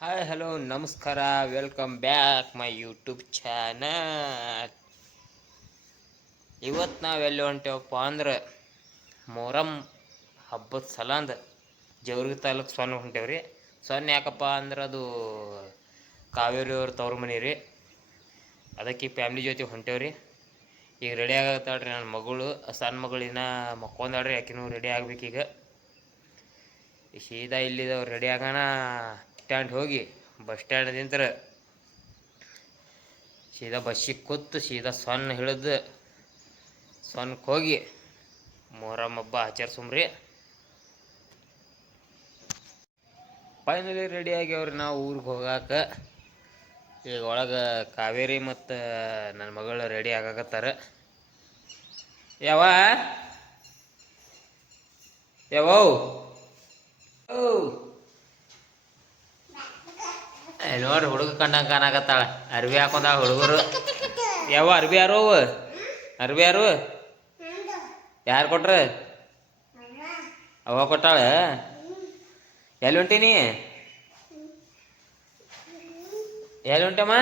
Hi hello ನಮಸ್ಕಾರ, welcome back my YouTube channel. ಇವತ್ತು ನಾವೆಲ್ಲಿ ಹೊಂಟೇವಪ್ಪ ಅಂದ್ರೆ ಮೊಹರಂ ಹಬ್ಬದ ಸಲಂದ ಜವರ್ಗಿ ತಾಲೂಕು ಸೊನ್ನೆ ಹೊಂಟೇವ್ರಿ. ಸೊನ್ನೆ ಯಾಕಪ್ಪ ಅಂದ್ರೆ ಅದು ಕಾವೇರಿ ಅವ್ರ ತವ್ರ ಮನೆ ರೀ, ಅದಕ್ಕೆ ಫ್ಯಾಮ್ಲಿ ಜೊತೆ ಹೊಂಟೇವ್ರಿ. ಈಗ ರೆಡಿ ಆಗತ್ತಾಳ್ರಿ ನನ್ನ ಮಗಳು, ಸಣ್ಣ ಮಗಳಿನ ಮಕ್ಕೊಂದಾಳ್ರಿ, ಆಕಿನೂ ರೆಡಿ ಆಗ್ಬೇಕೀಗ. ಸೀದಾ ಇಲ್ಲಿದವ್ರು ರೆಡಿ ಆಗೋಣ ಸ್ಟ್ಯಾಂಡ್ ಹೋಗಿ ಬಸ್ ಸ್ಟ್ಯಾಂಡ್ ನಿಂತ್ರ ಸೀದಾ ಬಸ್ಸಿಗೆ ಕೂತು ಸೀದಾ ಸೊನ್ನೆ ಹಿಡಿದು ಸೊನ್ನೆಗೆ ಹೋಗಿ ಮೊಹರಂ ಹಬ್ಬ ಆಚರಿಸುಮ್ರಿ. ಫೈನಲಿ ರೆಡಿ ಆಗ್ಯಾವ್ರಿ ನಾವು ಊರಿಗೆ ಹೋಗಾಕ. ಈಗ ಒಳಗೆ ಕಾವೇರಿ ಮತ್ತು ನನ್ನ ಮಗಳು ರೆಡಿ ಆಗಾಕತ್ತಾರ. ಯಾವ ನೋಡ್ರಿ ಹುಡುಗ ಕಂಡಂಗೆ ಕಾಣಕತ್ತಾಳ. ಅರ್ಬಿ ಹಾಕೊಂಡಾಳ ಹುಡುಗರು. ಯಾವ ಅರ್ಬಿ ಯಾರು ಅವು? ಅರ್ಬಿ ಯಾರು? ಯಾರು ಕೊಟ್ರ? ಅವ ಕೊಟ್ಟಾಳ. ಎಲ್ಲಿ ಹೊಂಟೀನಿ? ಎಲ್ಲಿ ಹೊಂಟಮ್ಮ?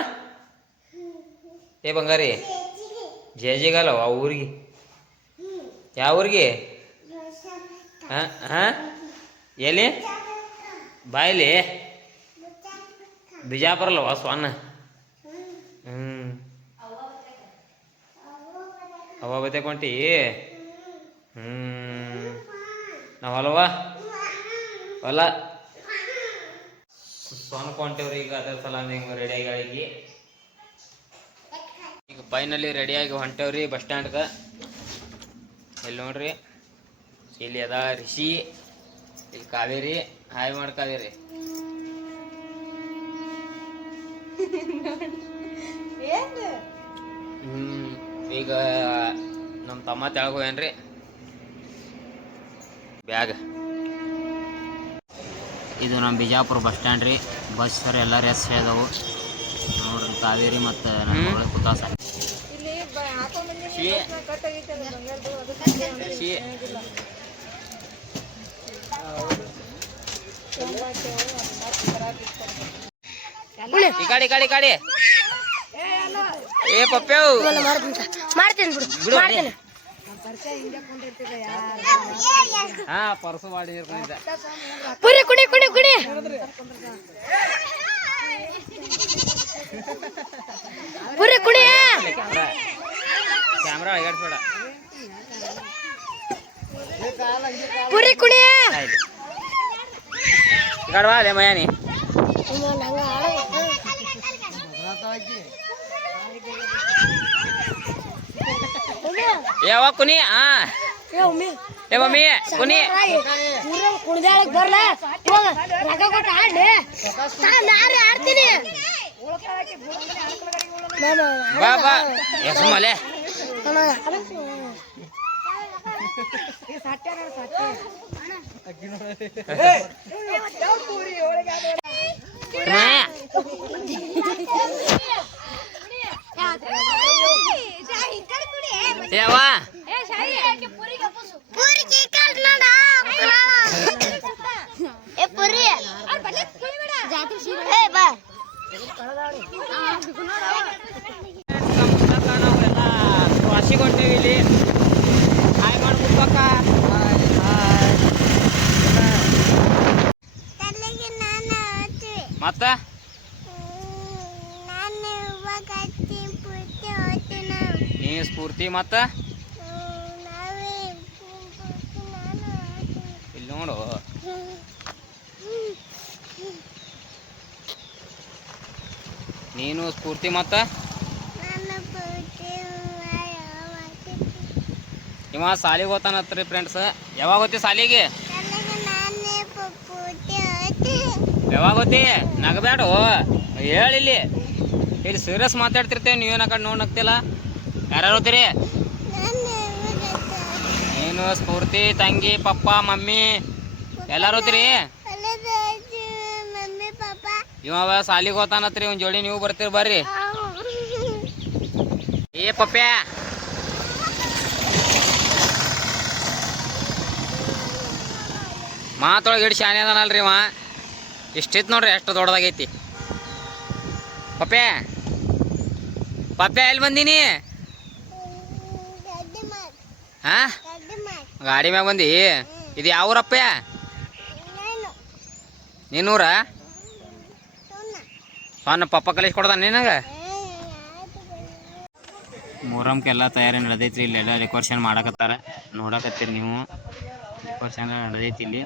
ಏ ಬಂಗಾರಿ, ಜೇಜಿಗಲ್ಲ ಆ ಊರಿಗೆ. ಯಾವ ಊರಿಗೆ? ಹಾಂ ಹಾಂ, ಎಲ್ಲಿ? ಬಾಯಲ್ಲಿ ಬಿಜಾಪುರಲ್ಲವ ಸ್ವಾನ. ಅವ ಬತ್ತೆ ಕೊಂಟಿ. ನಾವು ಹೊಲವ ಹೊಲ ಸ್ವಾನ ಕೊಂಟೇವ್ರಿ. ಈಗ ಅದ್ರ ಸಲ ಹಿಂಗೆ ರೆಡಿಯಾಗಿ ಅಳಿಗಿ ಈಗ ಫೈನಲಿ ರೆಡಿಯಾಗಿ ಹೊಂಟೇವ್ರಿ ಬಸ್ ಸ್ಟ್ಯಾಂಡ್ಗೆ. ಇಲ್ಲಿ ನೋಡ್ರಿ, ಇಲ್ಲಿ ಅದ ರಿಷಿ, ಇಲ್ಲಿ ಕಾವೇರಿ. ಹಾಯ್ ಮಾಡಿ ಕಾವೇರಿ. ಈಗ ನಮ್ಮ ತಮ್ಮ ತೆಳಗ ಹೋಗ್ಯಾನ್ರಿ. ಬ್ಯಾಗ್ ಇದು ನಮ್ಮ ಬಿಜಾಪುರ ಬಸ್ ಸ್ಟ್ಯಾಂಡ್ ರೀ. ಬಸ್ ಸರ್ ಎಲ್ಲ ರೆಸ್ ಹೇಳಿದವು ನೋಡ್ರಿ. ಕಾವೇರಿ ಮತ್ತು ನನ್ನ ಮಗಳ ಕುತಾಸ ಈ ಕಡೆ ಕಡೆ ಕಡೆ. ಏ ಪಪ್ಪೇವು ಮಾಡ್ತೇನೆ ಬಿಡು. ಹಾ ಪರ್ಸು ಮಾಡಿ ನೀರ್ಕೊಂಡಿದ್ದ. ಕುಡಿ ಕುಡಿ ಕುಡಿ ಕುಡಿ. ಪುರಿ ಕುಡಿ. ಕ್ಯಾಮ್ರಾ ಅಯ್ಯಾಡ್ಸ್ಬೇಡ. ಪುರಿ ಕುಡಿ. ಗಡ್ವಾ ಅದೇ ಮಯಾನಿ. ಯಾವ ಕುನಿ? ಏ ಮಮ್ಮಿ ಕುನಿ. ಕುಣಿದಾಳಕ್ ಬರ್ಲ ರಗ ಕೊಟ್ಟು ಆಡ್ಲಿ. ನಾರೇ ಆಡ್ತೀನಿ. ಬಾ ಬಾ ಎಸ್ಮಲೆ. ಯಾವ ನಾವೆಲ್ಲ ವಾಶಿಗೆ ಹೊಂಟೇವಿ. ಇಲ್ಲಿ ಹಾಯ್ ಮಾಡ್ಬಿಡ್ಬೇಕ. ಮತ್ತ ನೀ ಸ್ಫೂರ್ತಿ ಮತ್ತ ಇಲ್ಲಿ ನೋಡು. ನೀನು ಸ್ಫೂರ್ತಿ ಮತ್ತ ಇವ ಸಾಲಿಗೆ ಹೋಗ್ತಾನತ್ರಿ ಫ್ರೆಂಡ್ಸ್. ಯಾವಾಗ ಹೋಗ್ತಿ ಸಾಲಿಗೆ? ಯಾವಾಗ ಹೋಗ್ತಿ? ನಗಬೇಡ ಹೇಳಿಲ್ಲಿ. ಇಲ್ಲಿ ಸೀರಿಯಸ್ ಮಾತಾಡ್ತಿರ್ತೇವೆ, ನೀವೇನ ಕಡೆ ನೋಡಿ ನಗ್ತಿಲ್ಲ. ಯಾರ್ಯಾರು ಹೋಗ್ತೀರಿ? ನೀನು ಸ್ಫೂರ್ತಿ ತಂಗಿ ಪಪ್ಪ ಮಮ್ಮಿ ಎಲ್ಲಾರು ಹೋಗ್ತೀರಿ? ಇವ ಸಾಲಿಗೆ ಹೋಗ್ತಾನತ್ರಿ, ಒಂದು ಜೋಡಿ ನೀವು ಬರ್ತೀರಿ ಬರ್ರಿ. ಏ ಪಪ್ಪ್ಯಾ ಮಾತೊಳಗೆ ಹಿಡಿ ಶಾನೆ ಅದಾನಲ್ರಿ ಇವ. ಇಷ್ಟೈತ್ ನೋಡ್ರಿ ಎಷ್ಟು ದೊಡ್ಡದಾಗೈತಿ. ಪಪ್ಯ ಪಪ್ಯ ಎಲ್ಲಿ ಬಂದೀನಿ? ಹಾ ಗಾಡಿ ಮ್ಯಾಗ ಬಂದಿ. ಇದು ಯಾವ ಊರಪ್ಪ? ನೀನೂರ ನನ್ನ ಪಪ್ಪ ಕಲಿಸಿ ಕೊಡ್ದ ನಿನಗೆ? ಮೊಹರಂಗೆಲ್ಲ ತಯಾರಿ ನಡೆದೈತಿ. ಇಲ್ಲೆಲ್ಲ ಡೆಕೋರೇಷನ್ ಮಾಡಕತ್ತಾರ, ನೋಡಕತ್ತೀರಿ ನೀವು. ಡೆಕೋರೇಷನ್ ನಡೆದೈತಿ ಇಲ್ಲಿ.